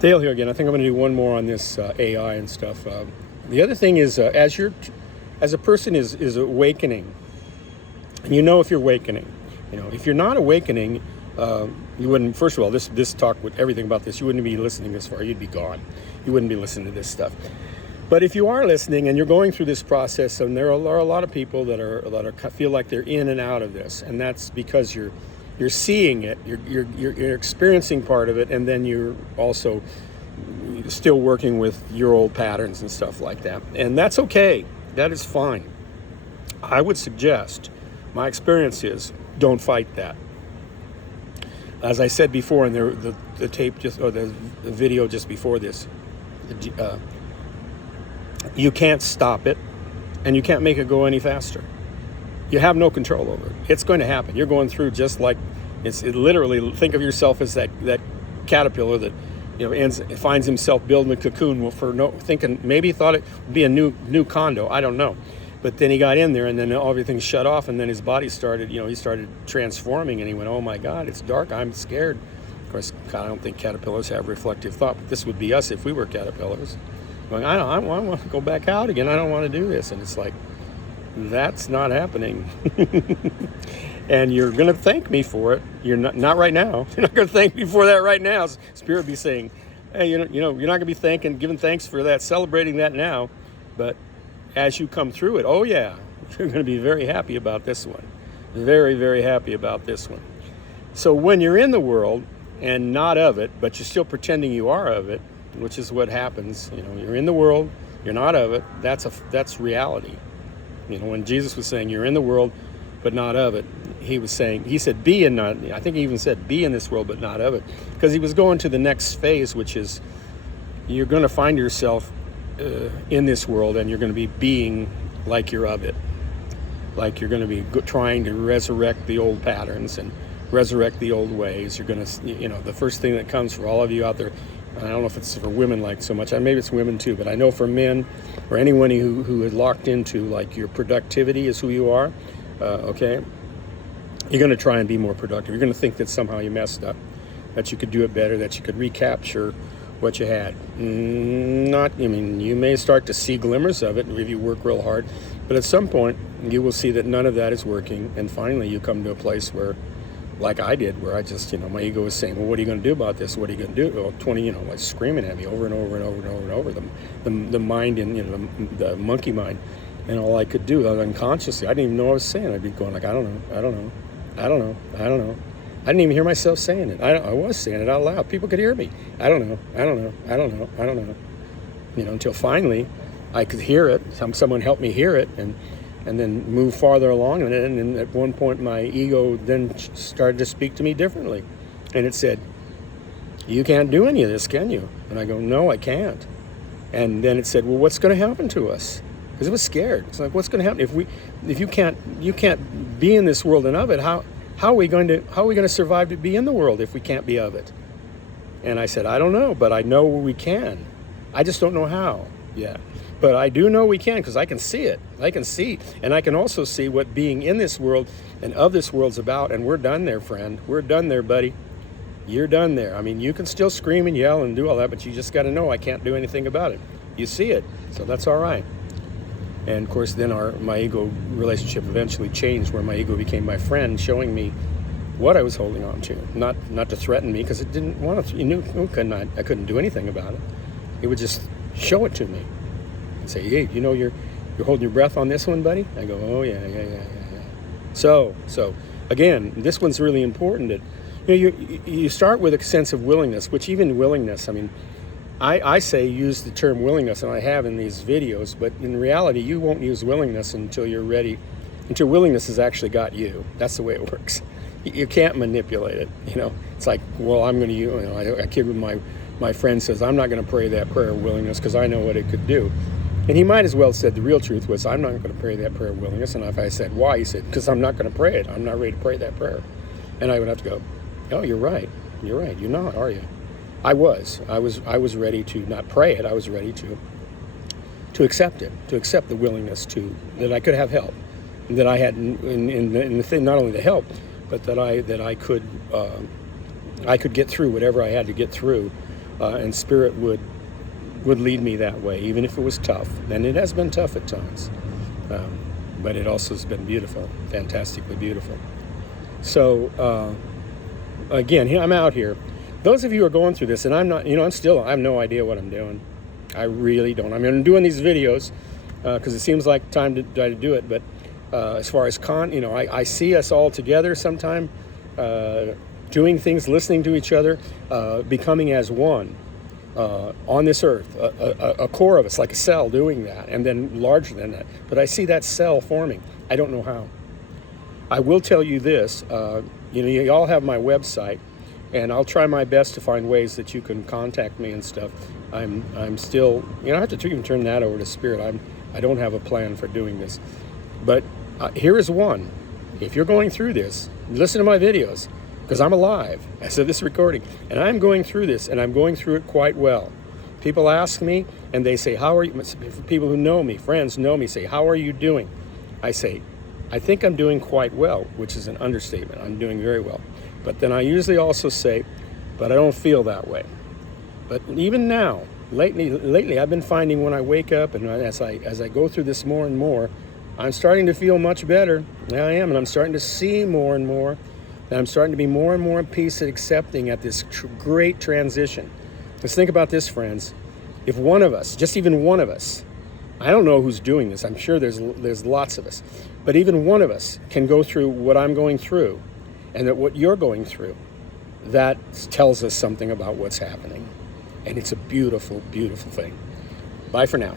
Dale here again. I think I'm going to do one more on this AI and stuff. The other thing is, as a person is awakening, and you know if you're awakening, if you're not awakening, you wouldn't. First of all, this talk with everything about this, you wouldn't be listening this far. You'd be gone. You wouldn't be listening to this stuff. But if you are listening and you're going through this process, and there are a lot of people that feel like they're in and out of this, and that's because you're seeing it, you're experiencing part of it, and then you're also still working with your old patterns and stuff like that. And that's okay. That is fine. I would suggest, my experience is, don't fight that. As I said before in the tape the video just before this, you can't stop it, and you can't make it go any faster. You have no control over it. It's going to happen. You're going through just like it literally. Think of yourself as that caterpillar that finds himself building a cocoon thinking maybe he thought it would be a new condo. I don't know, but then he got in there, and then everything shut off, and then his body started. He started transforming, and he went, "Oh my God, it's dark. I'm scared." Of course, I don't think caterpillars have reflective thought, but this would be us if we were caterpillars. Going, I want to go back out again. I don't want to do this, and it's like, that's not happening. And you're going to thank me for it. You're not right now. You're not going to thank me for that right now. Spirit be saying, hey, you're not going to be giving thanks for that, celebrating that now. But as you come through it, oh yeah, you're going to be very happy about this one. Very, very happy about this one. So when you're in the world and not of it, but you're still pretending you are of it, which is what happens. You're in the world, you're not of it. That's reality. When Jesus was saying you're in the world, but not of it, he said be and not. I think he even said be in this world, but not of it, because he was going to the next phase, which is you're going to find yourself in this world, and you're going to be being like you're of it, like you're going to be trying to resurrect the old patterns and resurrect the old ways. You're going to, the first thing that comes for all of you out there. I don't know if it's for women like so much. Maybe it's women too, but I know for men or anyone who is locked into like your productivity is who you are, okay? You're going to try and be more productive. You're going to think that somehow you messed up, that you could do it better, that you could recapture what you had. You may start to see glimmers of it if you work real hard, but at some point you will see that none of that is working, and finally you come to a place where, like I did, where I just, my ego was saying, well, what are you going to do about this? What are you going to do? Well, 20, like screaming at me over and over and over and over and over. The mind and, the monkey mind. And all I could do, unconsciously, I didn't even know what I was saying. I'd be going like, I don't know. I didn't even hear myself saying it. I was saying it out loud. People could hear me. I don't know. Until finally I could hear it. Someone helped me hear it, and then move farther along, and at one point my ego then started to speak to me differently, and it said, you can't do any of this, can you? And I go, no, I can't. And then it said, well, what's going to happen to us? Because it was scared. It's like, what's going to happen if you can't be in this world and of it? How are we going to survive to be in the world if we can't be of it? And I said, I don't know, but I know we can. I just don't know how yet. But I do know we can, because I can see it. I can see, and I can also see what being in this world and of this world's about. And we're done there, friend. We're done there, buddy. You're done there. You can still scream and yell and do all that, but you just got to know I can't do anything about it. You see it, so that's all right. And of course, then my ego relationship eventually changed, where my ego became my friend, showing me what I was holding on to, not to threaten me, because it didn't want to. You knew I couldn't do anything about it. It would just show it to me. Say, hey, you're holding your breath on this one, buddy? I go, oh yeah. So again, this one's really important. That you start with a sense of willingness, which even willingness, I say use the term willingness, and I have in these videos, but in reality, you won't use willingness until you're ready, until willingness has actually got you. That's the way it works. You can't manipulate it. It's like, well, I'm going to use. I kid with my friend says, I'm not going to pray that prayer of willingness because I know what it could do. And he might as well have said the real truth was, I'm not going to pray that prayer of willingness. And if I said, why? He said, because I'm not going to pray it. I'm not ready to pray that prayer. And I would have to go, oh, you're right. You're not, are you? I was ready to not pray it. I was ready to accept it, to accept the willingness that I could have help, and that I had in the thing, not only the help, but that I could get through whatever I had to get through and Spirit would lead me that way, even if it was tough. And it has been tough at times, but it also has been beautiful, fantastically beautiful. So again, I'm out here. Those of you who are going through this, and I'm not, I have no idea what I'm doing. I really don't. I mean, I'm doing these videos because it seems like time to try to do it. But as far as I see us all together sometime, doing things, listening to each other, becoming as one on this earth, a core of us, like a cell doing that, and then larger than that. But I see that cell forming. I don't know how. I will tell you this, you all have my website, and I'll try my best to find ways that you can contact me and stuff. I'm still, I have to even turn that over to Spirit. I don't have a plan for doing this. But here is one. If you're going through this, listen to my videos, because I'm alive as of this recording, and I'm going through this, and I'm going through it quite well. People ask me, and they say, how are you? People who know me, friends know me, say, how are you doing? I say, I think I'm doing quite well, which is an understatement. I'm doing very well. But then I usually also say, but I don't feel that way. But even now, lately I've been finding when I wake up and as I go through this more and more, I'm starting to feel much better. Yeah, I am, and I'm starting to see more and more. And I'm starting to be more and more at peace and accepting at this great transition. Let's think about this, friends. If one of us, just even one of us, I don't know who's doing this. I'm sure there's lots of us. But even one of us can go through what I'm going through, and that what you're going through, that tells us something about what's happening. And it's a beautiful, beautiful thing. Bye for now.